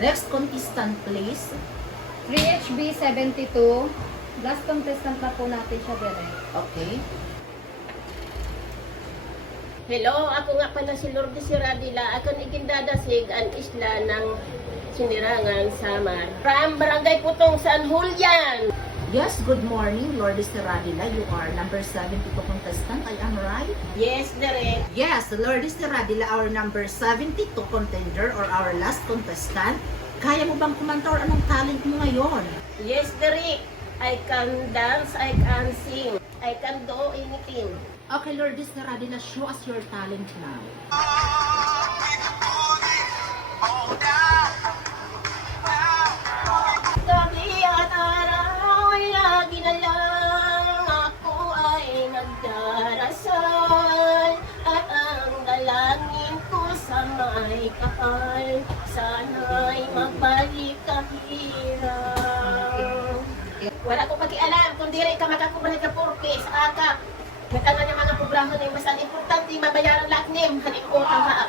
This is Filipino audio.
Next contestant, please. 3HB72. Last contestant na po natin siya direct. Okay. Hello, ako nga pala si Lourdes Siradila. Ako ni Gindadasig ang isla ng Sinirangan, Samar. From Barangay Putong, San Julian. Yes, good morning, Lourdes Radila. You are number 72 contestant. I am right? Yes, direct. Yes, Lourdes Radila, our number 72 contender or our last contestant. Kaya mo bang kumanta or anong talent mo ngayon? Yes, direct. I can dance, I can sing, I can do anything. Okay, Lourdes Radila, show us your talent now. Gabi at araw ay lagi na lang ako ay nagdarasal. At ang dalangin ko sa may kapal, sana'y magbalik ka hirap. Wala ko pakialam kung di rin ka makakubalik ka porke sa aka. Nagkaroon ng mga programa na mas importante mabayaran lahat nim. Halimbawa,